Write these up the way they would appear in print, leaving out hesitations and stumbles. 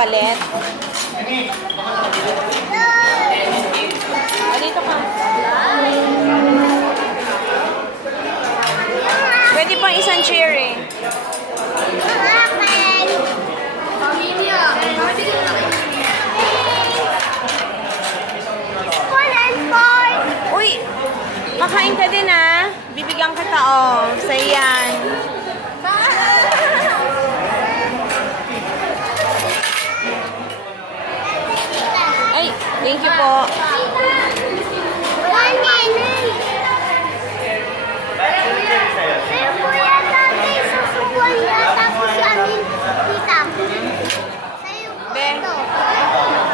kapalit? Dito ka. Pwede pang isang chair eh. Uy! Makain ka din ah. Bibigyan kita oh. Sa iyan. Ay, thank you po.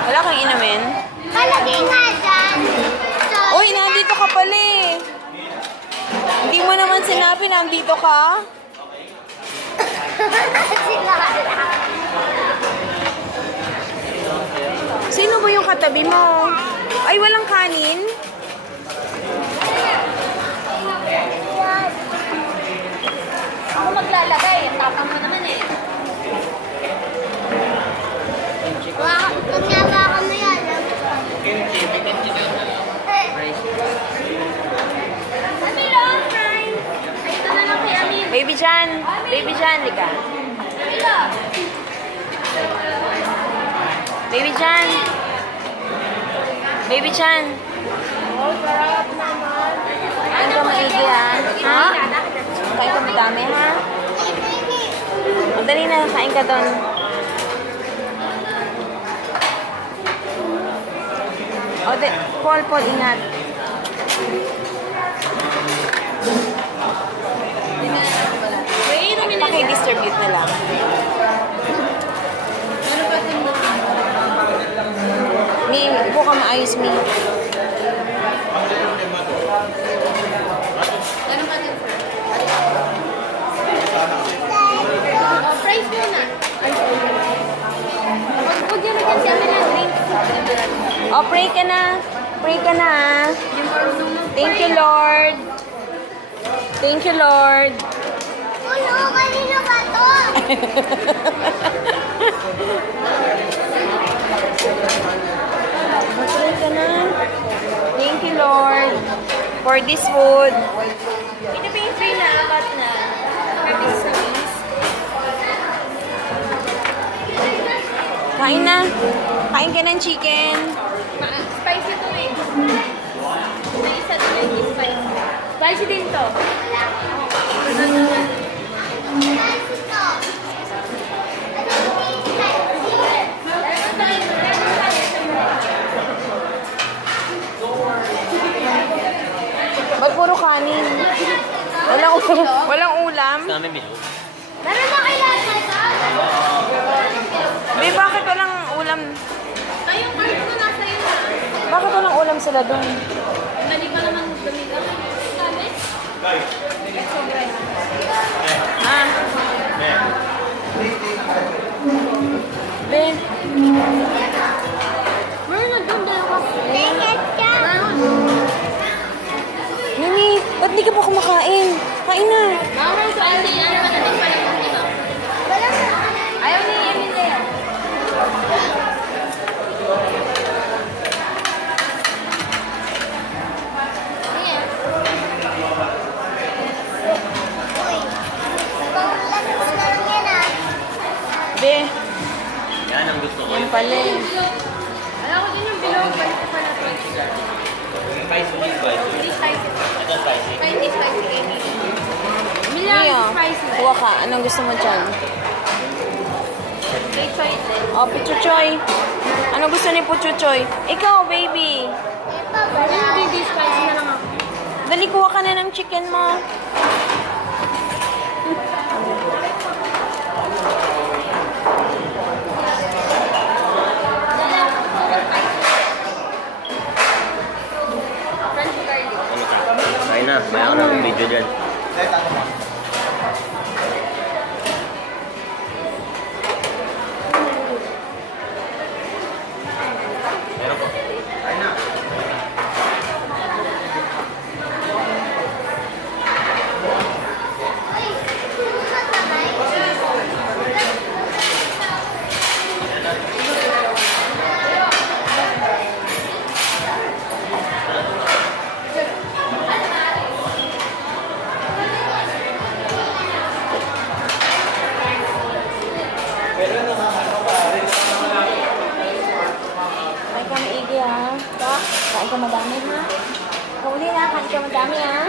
Wala kang inamin? Palagay nga dyan. Uy, nandito ka pala eh. Hindi mo naman sinabi nandito ka? Sino ba yung katabi mo? Ay, walang kanin? Ako maglalagay. Tapang mo naman eh. Pag nabaka mo yan. Camilo, hi! Ito na lang kay Amin. Baby Jan, lika. Camilo! Baby Jan. Baby Jan. Kain ka maigi ha? Ha? Kain ka madami ha? Madali na, kain ka doon. O, Paul, ingat. Wait, paki-distribute na lang. Mi, upo ka maayos, Mi. Price muna. Huwag yan na dyan lang drinks. O, pray ka na. Pray ka na, ha? Thank you, Lord. Thank you, Lord. Ulo, kanino ba to? Pray ka na. Thank you, Lord, for this food. Ito ba yung free na apat na? Kain na. Kain ka ng chicken. Spicy to eh. May isa din yung spicy. Spicy din to. Ba't puro kanin? Walang ulam? Namin bilog. Meron ba kayo lahat na ito? Babe, bakit walang ulam? Ay, yung card ko nasa yun na. Bakit walang ulam sila doon? Hindi pa naman gamitin. Sabi? Ah. Ben. Meron na doon dalawa. Ticket ka! Mimi, ba't di ka pa kumakain? Kain na. Meron sa hindi. Ano ba natin pala kung di ba? Ayaw ni Emil na yan. Be, Yan ang gusto ko. yan pala eh. Alam ko din yung bilog. Balik ko pala to. Spicy ulit ba? Hindi spicy. Ito spicy. Ay, hindi spicy. Emilia, Mia, spicy. kuha ka. Anong gusto mo dyan? Wait, sorry. O, Puchuchoy. Anong gusto ni Puchuchoy? Ikaw, baby. Hindi spicy na lang ako. Dali, kuha ka na ng chicken mo. Crunchy garlic. Ano ka? Kain na. Maya ka ng video dyan. Meron po. Kain na. Kain ka madami, ha? Kauli na, kain ka madami, ha?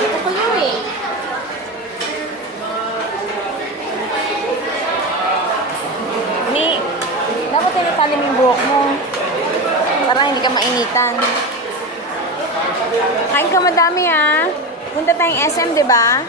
Ito ko yun, eh. Ni, dapat tinatalim yung buhok mo. Para hindi ka mainitan. Kain ka madami, ha? Punta tayong SM, di ba?